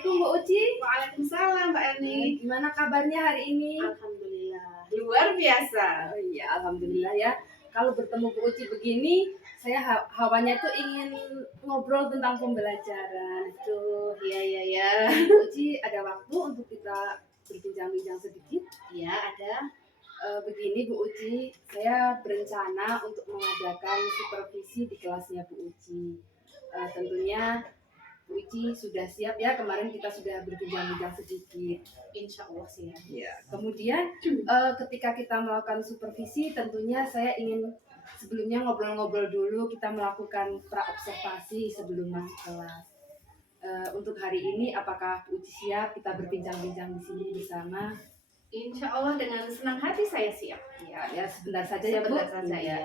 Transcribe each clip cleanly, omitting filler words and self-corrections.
Assalamualaikum Bu Uci. Waalaikumsalam Mbak Erni. Gimana kabarnya hari ini? Alhamdulillah, luar biasa. Oh iya, alhamdulillah ya. Kalau bertemu Bu Uci begini, saya hawanya tuh ingin ngobrol tentang pembelajaran. Tuh, Iya. Bu Uci ada waktu untuk kita berbincang-bincang sedikit? Iya, ada. Begini Bu Uci, saya berencana untuk mengadakan supervisi di kelasnya Bu Uci. Tentunya Bu Uci sudah siap ya, kemarin kita sudah berbincang-bincang sedikit. Insya Allah siap. Ya. Kemudian ketika kita melakukan supervisi, tentunya saya ingin sebelumnya ngobrol-ngobrol dulu, kita melakukan praobservasi sebelum masuk kelas. Untuk hari ini, apakah Bu Uci siap kita berbincang-bincang di sini bersama? Insya Allah dengan senang hati saya siap. Ya sebentar saja ya Bu. Sebentar saja ya.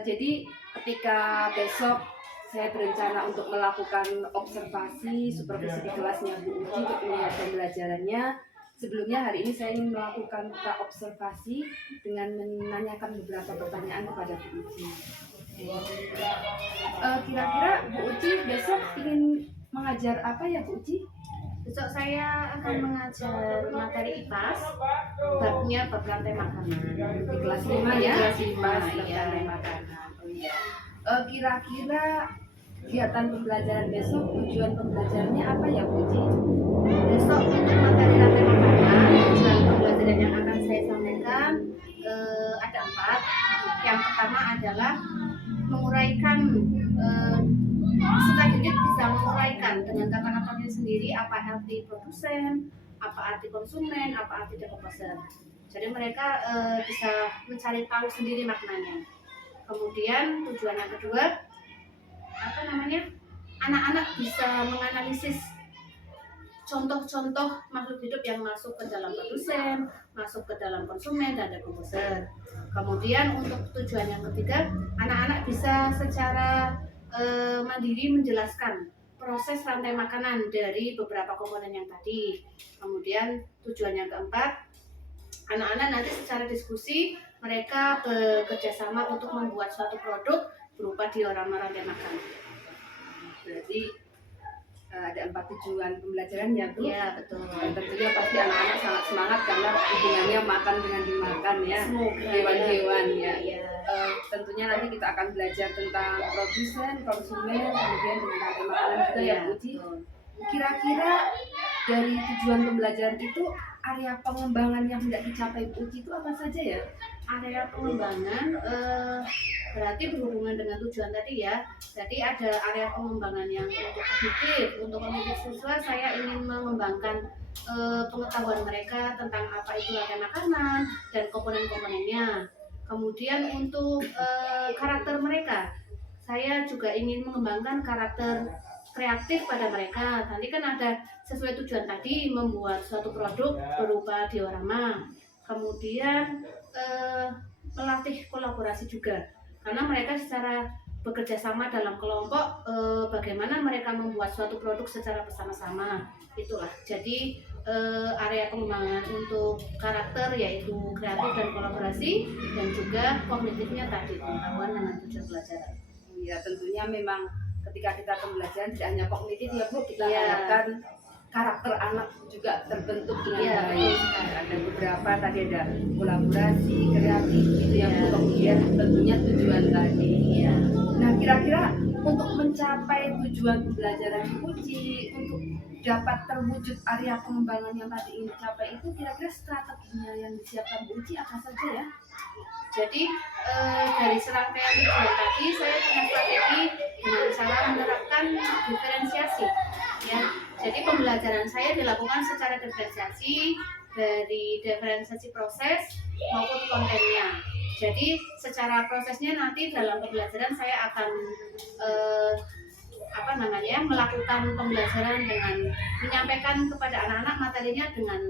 Jadi ketika besok saya berencana untuk melakukan observasi, supervisi di kelasnya Bu Uci untuk melihat pembelajarannya. Sebelumnya hari ini saya ingin melakukan praobservasi dengan menanyakan beberapa pertanyaan kepada Bu Uci. Kira-kira Bu Uci besok ingin mengajar apa ya Bu Uci? Besok saya akan mengajar materi IPAS, babnya bab rantai makanan. Di kelas 5 ya? Kelas 5, iya. Makanan. Oh iya. Kira-kira kegiatan pembelajaran besok, tujuan pembelajarannya apa ya Bu Uci? Besok untuk materi rantai makanan, tujuan pembelajaran yang akan saya sampaikan ada 4. Yang pertama adalah menguraikan, peserta didik bisa menguraikan dengan kata-katanya sendiri apa arti produsen, apa arti konsumen, apa arti developer. Jadi mereka bisa mencari tahu sendiri maknanya. Kemudian tujuan yang kedua, anak-anak bisa menganalisis contoh-contoh makhluk hidup yang masuk ke dalam produsen, masuk ke dalam konsumen dan developer. Kemudian untuk tujuan yang ketiga, anak-anak bisa secara mandiri menjelaskan proses rantai makanan dari beberapa komponen yang tadi. Kemudian tujuan yang keempat, anak-anak nanti secara diskusi mereka bekerja sama untuk membuat suatu produk berupa diorama rantai makanan. Berarti ada 4 tujuan pembelajaran ya Bu? Iya betul. Dan tentunya pasti anak-anak sangat semangat karena hubungannya makan dengan dimakan ya. Semoga hewan-hewan ya. Iya. Tentunya nanti kita akan belajar tentang produsen, konsumen, kemudian dengan rantai makanan juga ya Bu Uci. Kira-kira dari tujuan pembelajaran itu area pengembangan yang hendak dicapai Bu Uci itu apa saja ya? Area pengembangan berarti berhubungan dengan tujuan tadi ya. Jadi ada area pengembangan yang untuk kognitif. Untuk kognitif siswa saya ingin mengembangkan pengetahuan mereka tentang apa itu rantai makanan dan komponen-komponennya. Kemudian untuk karakter mereka, saya juga ingin mengembangkan karakter kreatif pada mereka. Tadi kan ada sesuai tujuan tadi membuat suatu produk berupa diorama. Kemudian melatih kolaborasi juga, karena mereka secara bekerja sama dalam kelompok, bagaimana mereka membuat suatu produk secara bersama-sama. Itulah jadi area pengembangan untuk karakter yaitu kreatif dan kolaborasi, dan juga kognitifnya tadi pengetahuan dengan tujuan pelajaran. Ya tentunya memang ketika kita pembelajaran tidak hanya kognitif ya Bu, kita Iya. harapkan karakter anak juga terbentuk dengan baik. Ada beberapa tadi ada kolaborasi, kreatif gitu ya Bu. Kemudian tentunya tujuan tadi. Iya. Nah kira-kira untuk mencapai tujuan pembelajaran Bu Uci, untuk dapat terwujud area pengembangan yang tadi ingin dicapai itu, kira-kira strateginya yang disiapkan Bu Uci apa saja ya? Jadi dari serangkaian tujuan tadi saya punya strategi dengan cara menerapkan diferensiasi ya. Jadi pembelajaran saya dilakukan secara diferensiasi, dari diferensiasi proses maupun kontennya. Jadi secara prosesnya nanti dalam pembelajaran saya akan melakukan pembelajaran dengan menyampaikan kepada anak-anak materinya dengan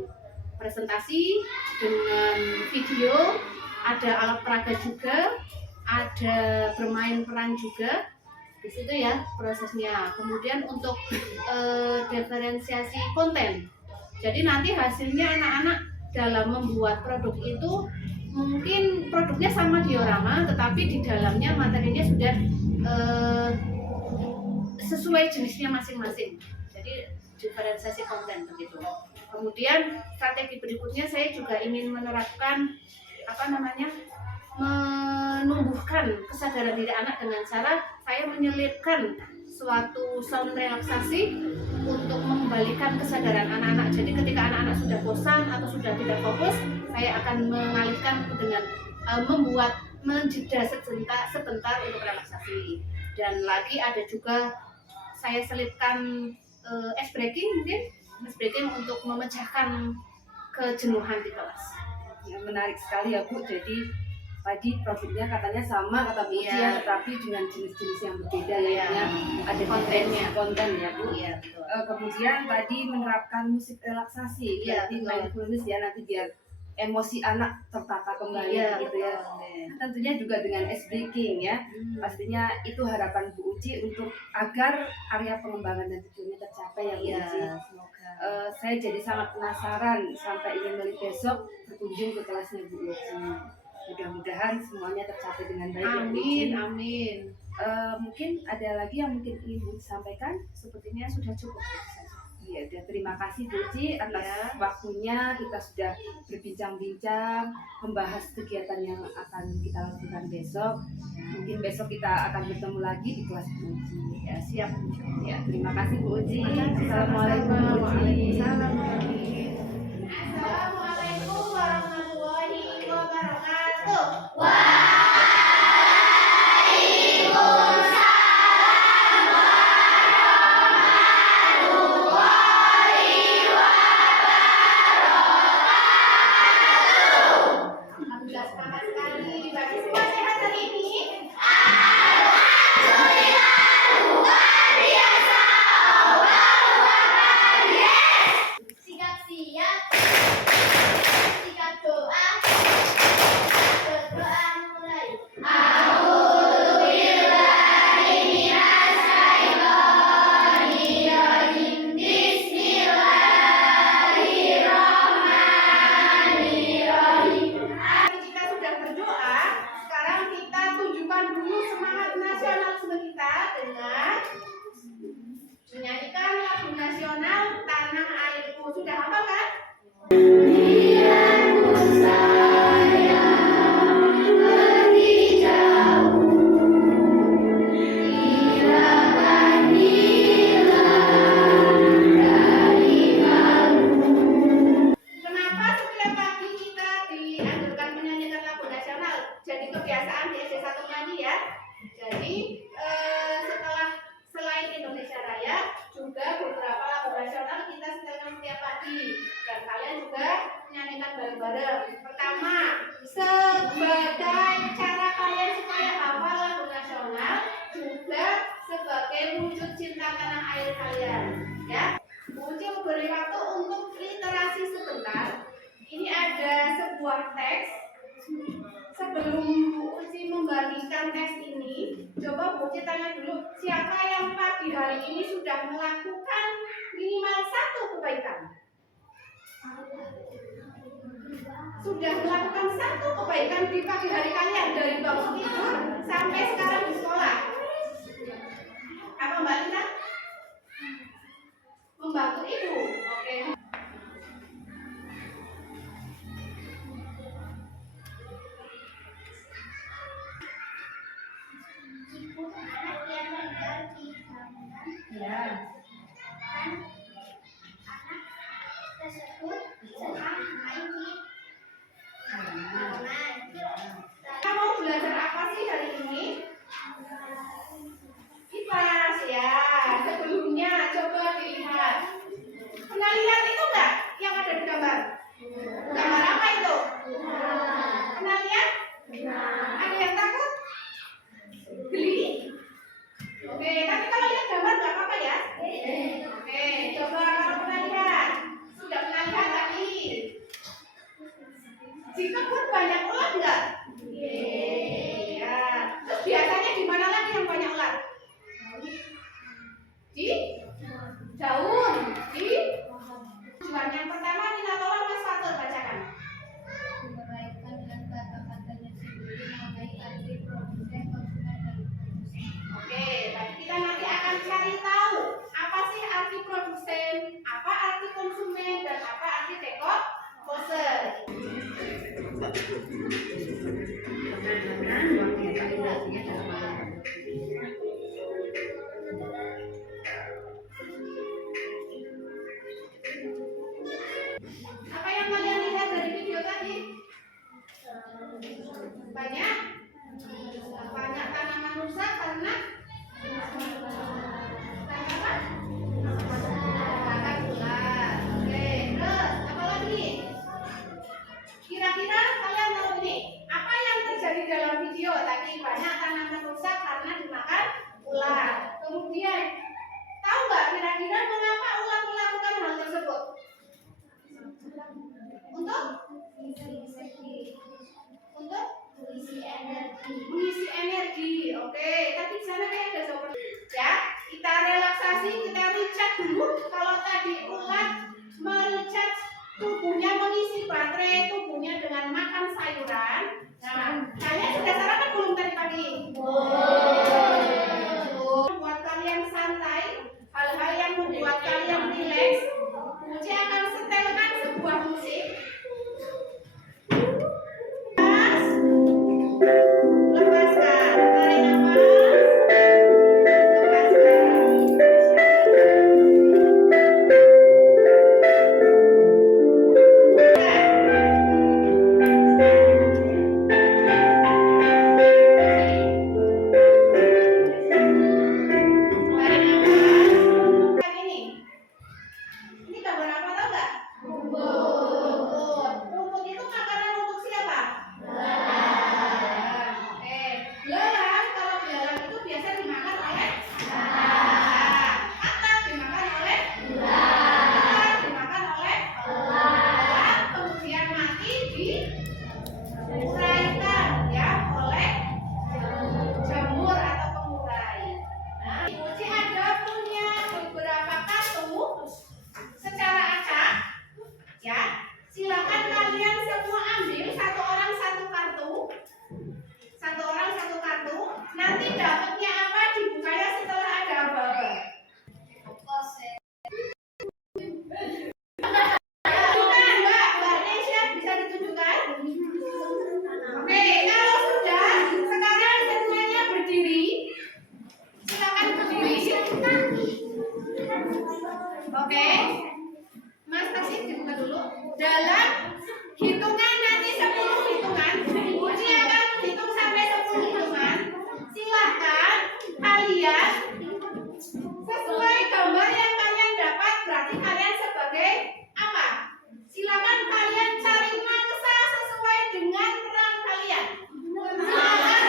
presentasi, dengan video, ada alat peraga juga, ada bermain peran juga di situ ya prosesnya. Kemudian untuk diferensiasi konten, jadi nanti hasilnya anak-anak dalam membuat produk itu mungkin produknya sama diorama, tetapi di dalamnya materinya sudah sesuai jenisnya masing-masing. Jadi diferensiasi konten begitu. Kemudian strategi berikutnya saya juga ingin menerapkan menumbuhkan kesadaran diri anak dengan cara saya menyelipkan suatu sound relaksasi untuk mengembalikan kesadaran anak-anak. Jadi ketika anak-anak sudah bosan atau sudah tidak fokus, saya akan mengalihkan dengan membuat menjeda sebentar untuk relaksasi. Dan lagi ada juga saya selipkan ice breaking untuk memecahkan kejenuhan di kelas. Yang menarik sekali ya Bu. Jadi tadi produknya katanya sama kata Bu Uci ya, tetapi dengan jenis-jenis yang berbeda ya, ada kontennya, konten ya Bu. Iya, betul. Kemudian tadi menerapkan musik relaksasi, berarti mindfulness ya, nanti biar emosi anak tertata kembali gitu ya. Tentunya juga dengan ice breaking ya. Pastinya itu harapan Bu Uci untuk agar area pengembangan dan tujuannya tercapai ya Bu Uci. Semoga. Saya jadi sangat penasaran sampai ingin beli besok berkunjung ke kelasnya Bu Uci. Mudah-mudahan semuanya tercapai dengan baik. Amin, amin. Mungkin ada lagi yang mungkin ingin Bu sampaikan? Sepertinya sudah cukup. Iya, terima kasih Bu Uci atas waktunya. Kita sudah berbincang-bincang, membahas kegiatan yang akan kita lakukan besok. Mungkin besok kita akan bertemu lagi di kelas Bu Uci. Ya, siap. Ya, terima kasih Bu Uci. Assalamualaikum Bu Uci. Assalamualaikum warahmatullahi wabarakatuh. Alhamdulillah semangat sekali. Bagi semua sehat hari ini. Siap-siap, siap doa, berdoa mulai. A'udzubillahiminasyaitonirrajim. Bismillahirrahmanirrahim. Jika sudah berdoa, sekarang kita tunjukkan dulu semangat nasionalisme kita dengan menyanyikan lagu nasional Tanah Airku. Sudah hafal kan? Kenapa setiap pagi kita dianjurkan menyanyikan lagu nasional? Jadi kebiasaan di SD 1 nyanyi ya. Jadi selain Indonesia Raya, juga beberapa lagu nasional kita setelkan setiap pagi. Dan kalian juga menyanyikan bareng-bareng. Pertama, sebagai cara kalian supaya hafal lagu nasional, juga sebagai wujud cinta tanah air kalian. Ya. Bu Uci memberi waktu untuk literasi sebentar. Ini ada sebuah teks. Sebelum Bu Uci membagikan teks ini, coba Bu Uci tanya dulu, siapa yang pagi hari ini sudah melakukan minimal 1 kebaikan? Sudah melakukan 1 kebaikan di pagi hari kalian, dari bangun tidur sampai sekarang di sekolah. Apa Mbak Lina? Membantu ibu. Oke. Ibu anak yang meninggal di bangunan. Ya. Anak tersebut sedang main di halaman. Kamu mau belajar apa sih hari ini? Apa yang kalian lihat dari video tadi? Banyak? Banyak tanaman rusak karena apa? Makan ular. Oke, terus apa lagi? Kira-kira kalian tahu ini apa yang terjadi dalam video tadi? Banyak tanaman rusak karena dimakan ular. Kemudian tahu nggak kira-kira mengapa ular melakukan hal tersebut? Untuk mengisi energi. Oke, tapi di sana kayak ada sobat. Ya, kita relaksasi, kita recharge dulu. Kalau tadi ular merecharge tubuhnya, mengisi baterai tubuhnya dengan makan sayuran. Nah, kalian sudah sarapan belum tadi pagi? Buat kalian santai, hal-hal yang membuat kalian rileks, Uci akan setelkan sebuah musik. Lepaskan, tarik nafas, ini gambar apa tau nggak? Rumput. Rumput itu makanan untuk siapa? Oke, belalang. Kalau belalang itu biasa dimakan oleh kata dimakan oleh dimakan oleh kemudian mati diuraikan ya oleh jamur atau pengurai. Nah, Uci ada punya beberapa kartu secara acak ya. Silakan kalian semua ambil satu orang satu kartu. Satu orang satu kartu. Nanti dapatnya apa dibukanya setelah ada aba-aba. Tunjukkan, Mbak Nesya bisa ditunjukkan? Oke, kalau sudah, sekarang semuanya berdiri. Silakan berdiri. Oke, Mas Taksi dibuka dulu. Dalam hitungan nanti 10 hitungan, Uci akan hitung sampai 10 hitungan. Silakan kalian sesuai gambar yang kalian dapat, berarti kalian sebagai apa? Silakan kalian cari mangsa sesuai dengan peran kalian. Silakan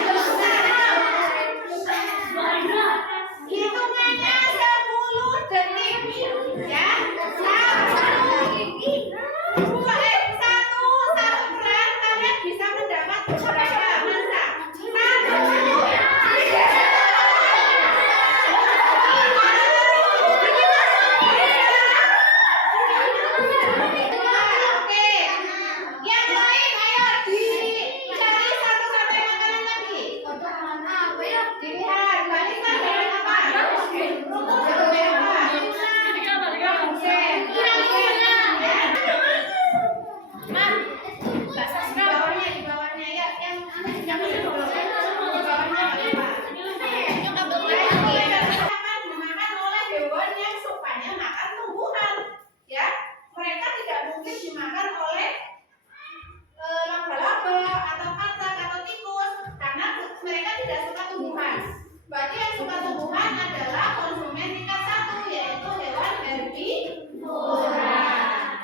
hitungannya 10 detik ya. Satu peran kalian bisa mendapat beberapa mangsa. Oke, yang lain ayo dicari satu-satu yang kalian tadi. Dilihat, balik gambaran apa? Untuk gambar apa? Oke, di bawahnya ya, yang akan dimakan oleh hewan yang sukanya makan tumbuhan ya. Mereka tidak mungkin dimakan oleh laba-laba atau katak atau tikus karena mereka tidak suka tumbuhan. Berarti yang suka tumbuhan adalah konsumen tingkat 1, yaitu hewan herbivora.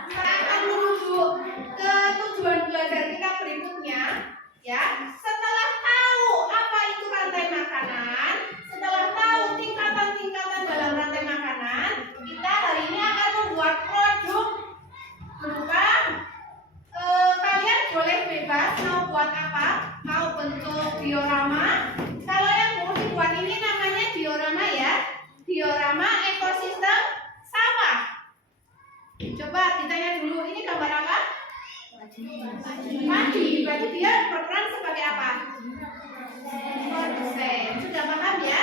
Kita akan menuju ke tujuan belajar kita berikutnya ya. Setelah tahu apa itu rantai makanan, setelah tahu tingkatan-tingkatan dalam rantai makanan, kita hari ini akan membuat produk berupa kalian boleh bebas mau buat apa, mau bentuk diorama. Kalau yang mau dibuat ini namanya diorama ya, diorama ekosistem sawah. Coba ditanya dulu, ini gambar apa? Padi. Berarti dia berperan sebagai apa? Produsen. Sudah paham ya?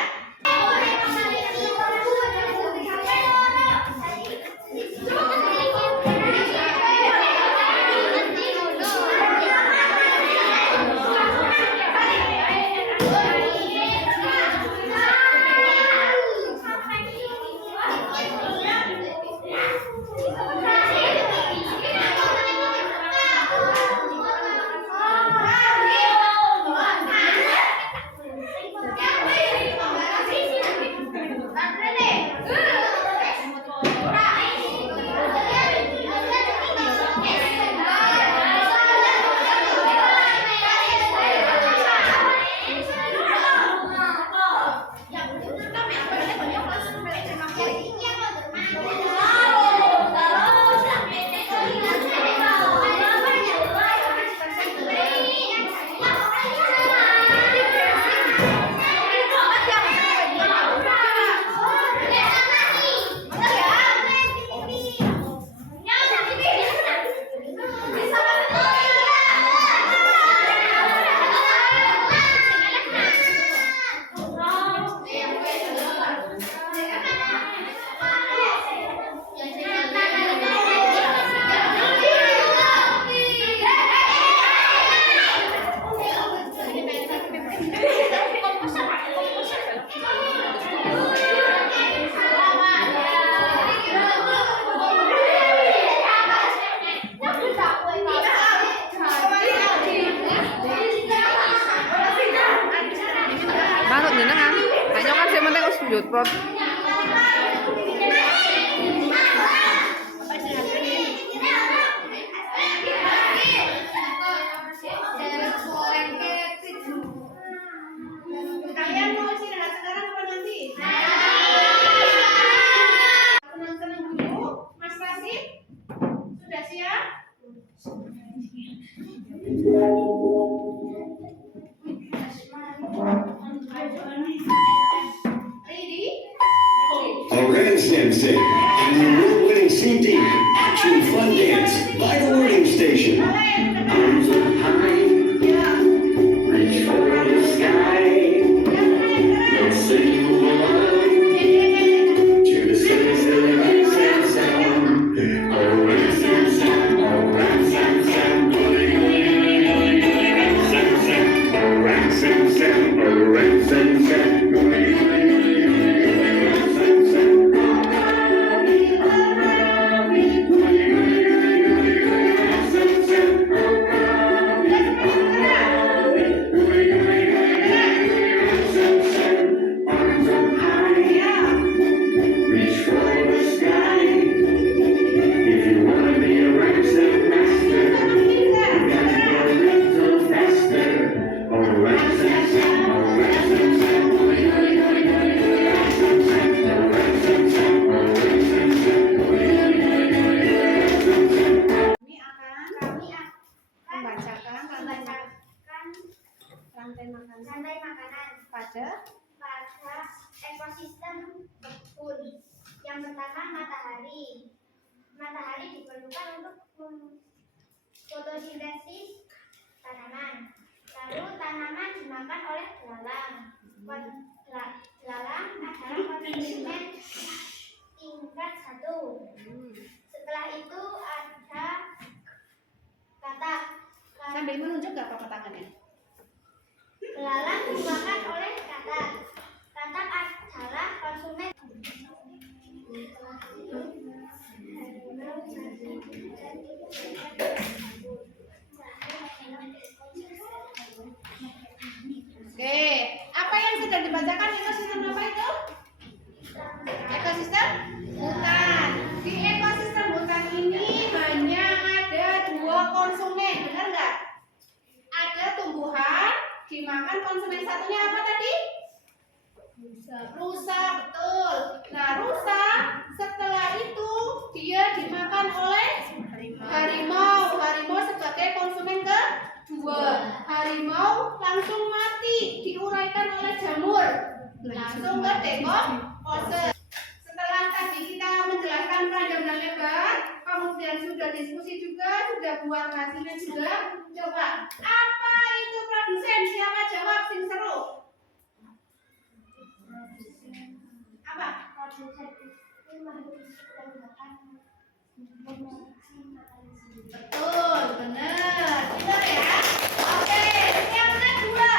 repot. Kalian mau istirahat sekarang apa nanti? Senang-senang dulu, Mas Rasid. Sudah siap? Ready? A grandstand sing and an award-winning CD, Action Fun Dance by the Learning Station. Arms up high, reach for the sky. Let's sing along to the songs of the Ram Sam. Oh, Ram Sam, oh, Ram Sam, oh, Ram Sam, oh, Ram Sam. Reach for the sky. If you wanna be a Ramson master, you gotta go a little faster. Oh, Ramson, oh, Ramson, oh, Kami akan membacakan rantai makanan pada ekosistem kebun. Yang pertama matahari. Matahari diperlukan untuk fotosintesis tanaman. Lalu tanaman dimakan oleh belalang. Belalang adalah konsumen tingkat 1. Setelah itu ada katak. sambil menunjuk gak pakai tangannya? Belalang dimakan oleh katak. Katak adalah konsumen. Oke, apa yang sudah dibacakan ekosistem apa itu? Ekosistem hutan. Di ekosistem hutan ini hanya ada 2 konsumen, benar nggak? Ada tumbuhan dimakan konsumen satunya apa tadi? Rusa, betul. Nah, rusa setelah itu dia dimakan oleh harimau. Harimau sebagai konsumen kedua. Harimau langsung mati, diuraikan oleh jamur, langsung ke dekompose. Setelah tadi kita menjelaskan panjang dan lebar, kemudian sudah diskusi juga, sudah buat hasilnya juga. Coba, apa itu produsen? Siapa jawab sing seru? Apa? Produsen itu menggunakan memproduksi makanan sendiri. Betul, benar. Benar ya? Oke, yang kedua.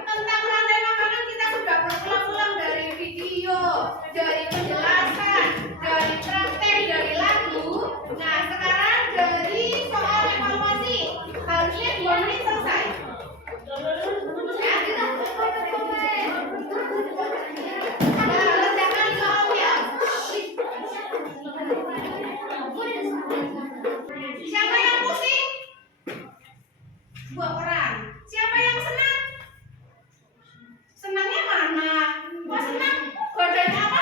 Tentang rantai makanan kita sudah berulang-ulang dari video, dari penjelasan, dari praktek, dari lagu. Nah, sekarang dari soal evaluasi. Harusnya 2 menit selesai. Ya, kita nah, letakkan soalnya. Siapa yang pusing? 2 orang. Siapa yang senang? Senangnya mana? Wah, senang. Badannya apa?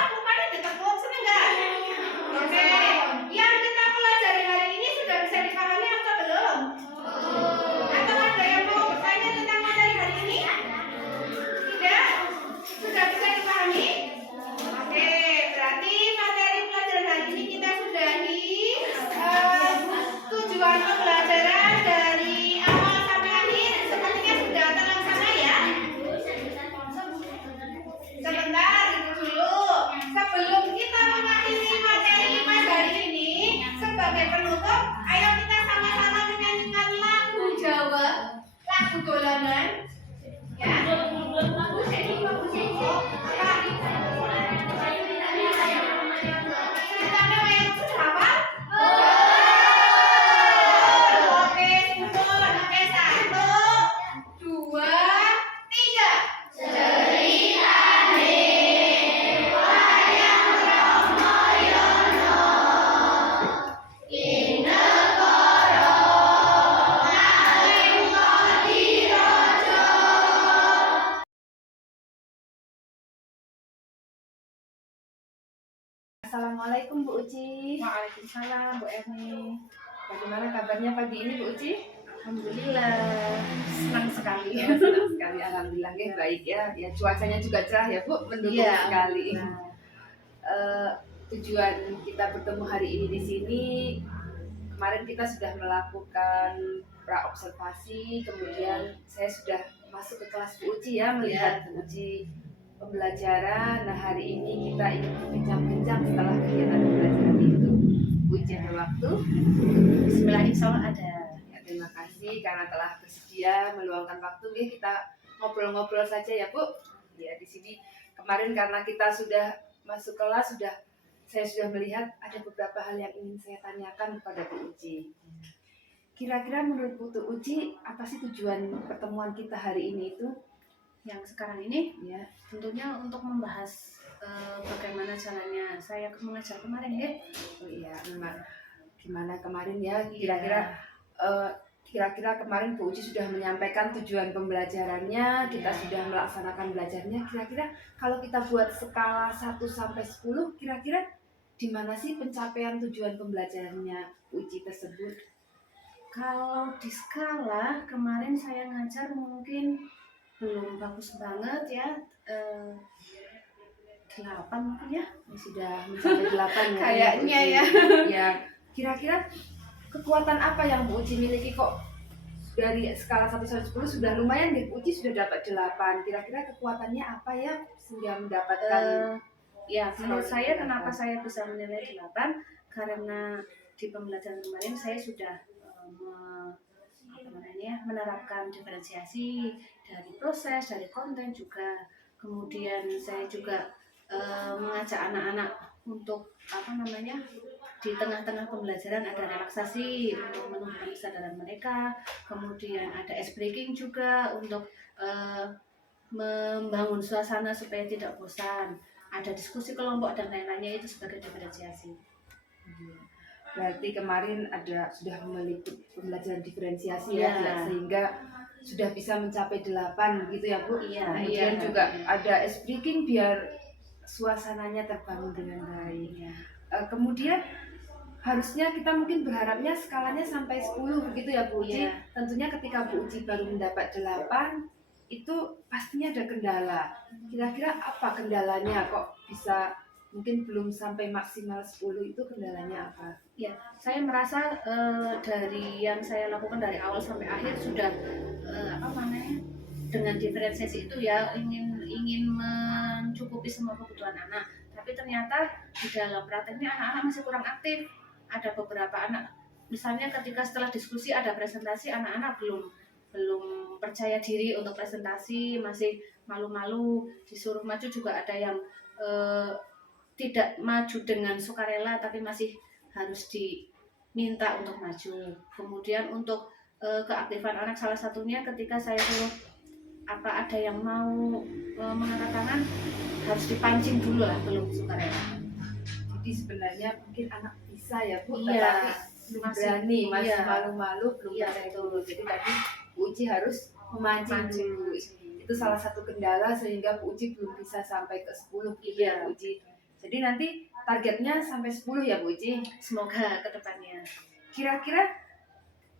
Assalamualaikum Bu Uci. Waalaikumsalam Bu Erni. Bagaimana kabarnya pagi ini Bu Uci? Alhamdulillah senang sekali. Ya, senang sekali, alhamdulillah baik ya. Ya cuacanya juga cerah ya Bu, mendukung Iya. sekali. Tujuan kita bertemu hari ini di sini, kemarin kita sudah melakukan pra observasi, kemudian saya sudah masuk ke kelas Bu Uci ya, melihat Bu Uci pembelajaran. Nah hari ini kita ingin berbincang-bincang setelah kegiatan pembelajaran itu. Bu Uci ada waktu? Bismillah, insya Allah ada. Ya, terima kasih karena telah bersedia meluangkan waktu. Ya, kita ngobrol-ngobrol saja ya Bu. Ya di sini kemarin karena kita sudah masuk kelas, saya sudah melihat ada beberapa hal yang ingin saya tanyakan kepada Bu Uci. Kira-kira menurut Bu Uci apa sih tujuan pertemuan kita hari ini itu? Yang sekarang ini Ya, tentunya untuk membahas bagaimana caranya saya mengajar kemarin ya. oh iya, memang gimana kemarin ya? Kira-kira kemarin Bu Uci sudah menyampaikan tujuan pembelajarannya, kita sudah melaksanakan belajarnya. Kira-kira kalau kita buat skala 1 sampai 10, kira-kira di mana sih pencapaian tujuan pembelajarannya Bu Uci tersebut? Kalau di skala kemarin saya ngajar mungkin belum bagus banget ya, 8 mungkin ya. Sudah mencapai 8 ya? Kayaknya Bu Uci. ya. Ya, kira-kira kekuatan apa yang Bu Uci miliki kok dari skala 1 sampai 10 sudah lumayan deh, Bu Uci sudah dapat 8. Kira-kira kekuatannya apa ya sehingga mendapatkan Ya, menurut skala saya 8? kenapa saya bisa menilai 8 karena di pembelajaran kemarin saya sudah menerapkan diferensiasi dari proses, dari konten juga. Kemudian saya juga mengajak anak-anak untuk di tengah-tengah pembelajaran ada relaksasi untuk menumbuhkan kesadaran mereka. Kemudian ada ice breaking juga untuk membangun suasana supaya tidak bosan. Ada diskusi kelompok dan lain-lainnya, itu sebagai diferensiasi. Berarti kemarin sudah memiliki pembelajaran diferensiasi Iya. ya, sehingga sudah bisa mencapai 8 gitu ya Bu. Iya, Kemudian iya. juga ada ice breaking biar suasananya terbangun dengan baik. Iya. Kemudian harusnya kita mungkin berharapnya skalanya sampai 10 begitu ya Bu Uci. Iya. Tentunya ketika Bu Uci baru mendapat 8 itu pastinya ada kendala. Kira-kira apa kendalanya kok bisa mungkin belum sampai maksimal 10, itu kendalanya apa? Ya, saya merasa dari yang saya lakukan dari awal sampai akhir sudah dengan diferensiasi itu ya ingin mencukupi semua kebutuhan anak. Tapi ternyata di dalam prakteknya anak-anak masih kurang aktif. Ada beberapa anak, misalnya ketika setelah diskusi ada presentasi, anak-anak belum percaya diri untuk presentasi, masih malu-malu, disuruh maju juga ada yang tidak maju dengan sukarela tapi masih harus diminta untuk maju. Kemudian untuk keaktifan anak salah satunya ketika saya suruh ada yang mau mengangkat tangan harus dipancing dulu lah, belum sukarela. Jadi sebenarnya mungkin anak bisa ya Bu, Iya, tetapi belum berani, masih iya. malu-malu, belum Iya, percaya betul. dulu. Jadi tadi Bu Uci harus memancing dulu. Itu salah satu kendala sehingga Bu Uci belum bisa sampai ke 10 gitu ya Bu Uci. Jadi nanti targetnya sampai 10 ya Bu Uci. Semoga ke depannya. Kira-kira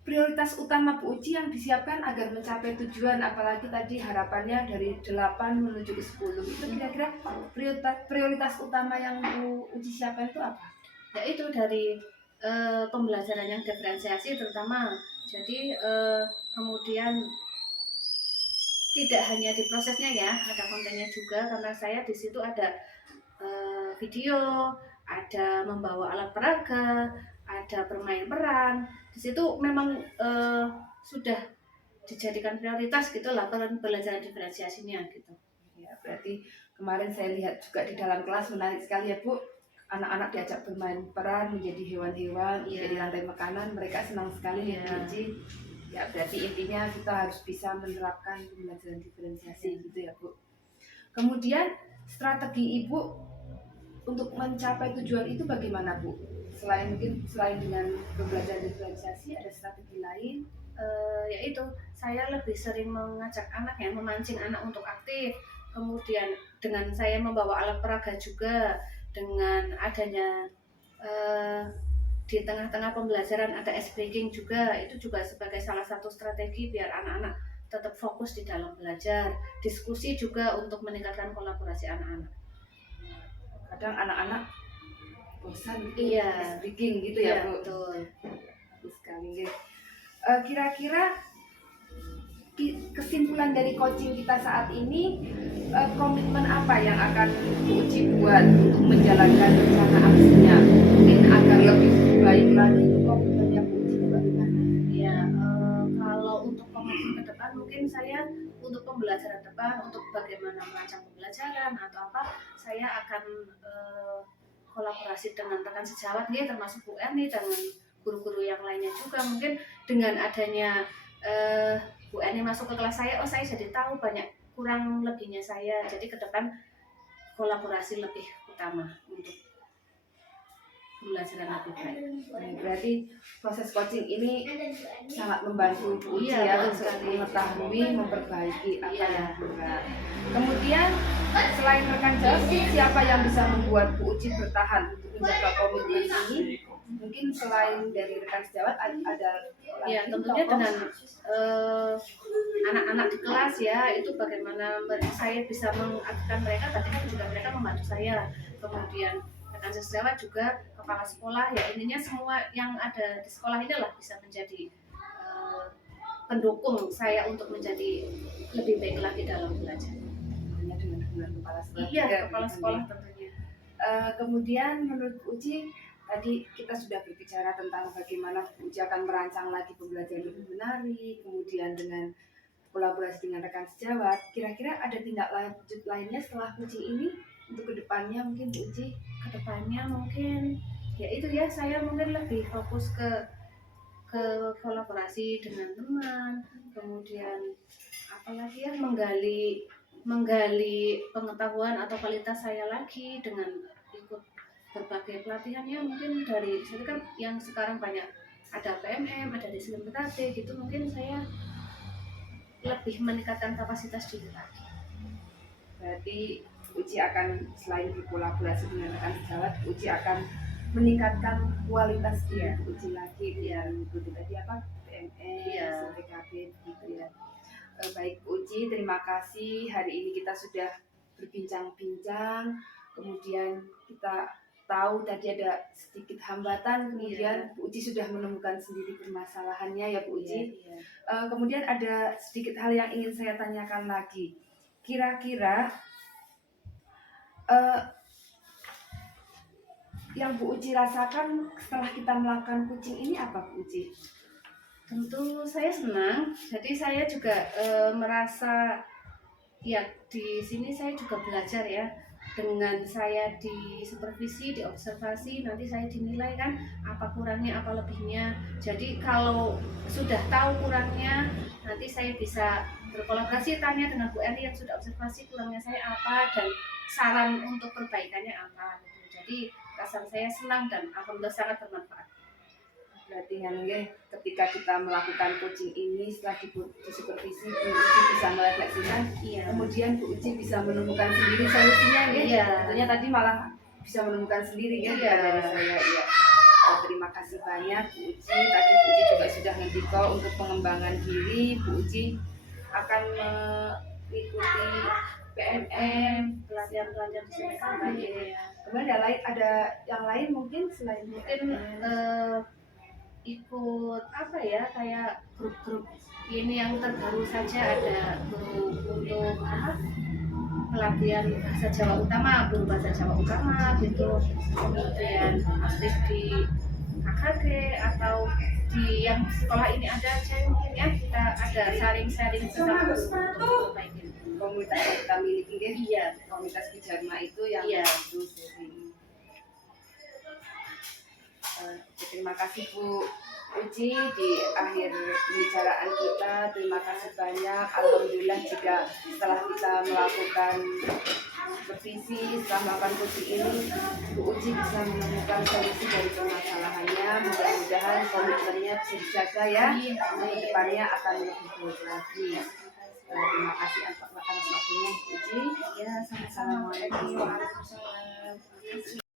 prioritas utama Bu Uci yang disiapkan agar mencapai tujuan, apalagi tadi harapannya dari 8 menuju ke 10, itu kira-kira prioritas utama yang Bu Uci siapkan itu apa? Ya itu dari pembelajaran yang diferensiasi terutama. Jadi kemudian tidak hanya di prosesnya ya, ada kontennya juga karena saya di situ ada video, ada membawa alat peraga, ada bermain peran. Di situ memang sudah dijadikan prioritas gitu lah pembelajaran diferensiasinya gitu. Ya, berarti kemarin saya lihat juga di dalam kelas menarik sekali ya Bu. Anak-anak diajak bermain peran menjadi hewan-hewan, menjadi rantai makanan, mereka senang sekali ya Bu Uci. Ya berarti intinya kita harus bisa menerapkan pembelajaran diferensiasi gitu ya Bu. Kemudian strategi Ibu untuk mencapai tujuan itu bagaimana Bu? Selain dengan pembelajaran diferensiasi, ada strategi lain? Yaitu saya lebih sering mengajak anak ya, memancing anak untuk aktif. Kemudian dengan saya membawa alat peraga juga, dengan adanya di tengah-tengah pembelajaran ada ice breaking juga, itu juga sebagai salah satu strategi biar anak-anak tetap fokus di dalam belajar. Diskusi juga untuk meningkatkan kolaborasi anak-anak. Kadang anak-anak bosan Iya. speaking gitu Iya, ya Bu. betul. Bagus sekali. Kira-kira kesimpulan dari coaching kita saat ini, komitmen apa yang akan Bu Uci buat untuk menjalankan rencana aksinya? Mungkin agar lebih baik lagi itu komitmennya Bu Uci bagaimana? Ya, kalau untuk komitmen ke depan mungkin saya untuk pembelajaran depan, untuk bagaimana merancang pembelajaran atau apa, saya akan kolaborasi dengan rekan sejawat nih, termasuk Bu Erni dengan guru-guru yang lainnya juga. Mungkin dengan adanya Bu Erni masuk ke kelas saya, oh saya jadi tahu banyak kurang lebihnya saya. Jadi ke depan kolaborasi lebih utama untuk pembelajaran lebih baik. Berarti proses coaching ini sangat membantu Bu Uci Iya, ya betul untuk sekali. mengetahui, memperbaiki apa Iya. yang kurang. Kemudian selain rekan jawab, siapa yang bisa membuat Bu Uci bertahan untuk menjaga komitmen ini? Mungkin selain dari rekan sejawat ada Ya, lagi tentunya tokoh? dengan anak-anak di kelas ya, itu bagaimana saya bisa mengaktifkan mereka, tadinya juga mereka membantu saya. Kemudian rekan sejawat juga, kepala sekolah, ya intinya semua yang ada di sekolah ini lah bisa menjadi pendukung saya untuk menjadi lebih baik lagi dalam belajar. Tentunya dengan kepala sekolah. Iya, juga, kepala gitu. sekolah tentunya. Kemudian menurut Bu Uci, tadi kita sudah berbicara tentang bagaimana Bu Uci akan merancang lagi pembelajaran lebih menarik, kemudian dengan kolaborasi dengan rekan sejawat. Kira-kira ada tindak lanjut lainnya setelah Bu Uci ini untuk kedepannya mungkin Bu Uci? Kedepannya mungkin ya itu ya, saya mungkin lebih fokus ke kolaborasi dengan teman, kemudian apalagi ya, menggali pengetahuan atau kualitas saya lagi dengan ikut berbagai pelatihan ya, mungkin dari saya kan yang sekarang banyak ada PMM, ada disiplin PKT gitu, mungkin saya lebih meningkatkan kapasitas diri lagi. Berarti Bu Uci akan selain berkolaborasi dengan rekan sejawat, Bu Uci akan meningkatkan kualitas diri Bu Uci lagi biar mengikuti tadi apa PME, Iya. PKB gitu ya. Baik Bu Uci, terima kasih. Hari ini kita sudah berbincang-bincang, kemudian kita tahu tadi ada sedikit hambatan, kemudian Bu Uci sudah menemukan sendiri permasalahannya ya Bu Uci. Iya. Kemudian ada sedikit hal yang ingin saya tanyakan lagi. Kira-kira yang Bu Uci rasakan setelah kita melakukan coaching ini apa Bu Uci? Tentu saya senang, jadi saya juga merasa ya di sini saya juga belajar ya, dengan saya di supervisi, di observasi, nanti saya dinilai kan apa kurangnya, apa lebihnya. Jadi kalau sudah tahu kurangnya, nanti saya bisa berkolaborasi, tanya dengan Bu Erni yang sudah observasi kurangnya saya apa dan saran untuk perbaikannya apa gitu. Jadi perasaan saya senang dan alhamdulillah sangat bermanfaat. Berarti kan ketika kita melakukan coaching ini setelah disupervisi Bu Uci bisa merefleksikan, Iya. kemudian Bu Uci bisa menemukan sendiri solusinya ya. Iya. Tentunya tadi malah bisa menemukan sendiri ya. Iya. Dari saya ya. Terima kasih banyak Bu Uci. Tadi Bu Uci juga sudah nge-call untuk pengembangan diri. Bu Uci akan mengikuti PMM, Pelatihan-pelatihan di sini kan banyak. kemudian ada yang lain mungkin selain Mungkin ikut apa ya, kayak grup-grup ini yang terbaru saja, ada grup untuk apa, pelatihan bahasa Jawa utama, guru bahasa Jawa utama gitu, kemudian aktif di KKG atau di yang sekolah ini ada aja mungkin ya, kita ada sharing-sharing sesama guru untuk perbaikin. komunitas yang kita miliki ya. Iya. Komunitas Pijarma itu yang Iya. bagus. Terima kasih Bu Uci di akhir pembicaraan kita. Terima kasih banyak. Alhamdulillah jika setelah kita melakukan supervisi, setelah melakukan coaching ini, Bu Uci bisa menemukan solusi dari permasalahannya. Mudah-mudahan komitmennya bisa dijaga ya. Untuk depannya akan lebih baik lagi. Terima kasih atas waktunya Bu Uci. Ya, sama-sama. Assalamualaikum. Waalaikumsalam. Terima kasih.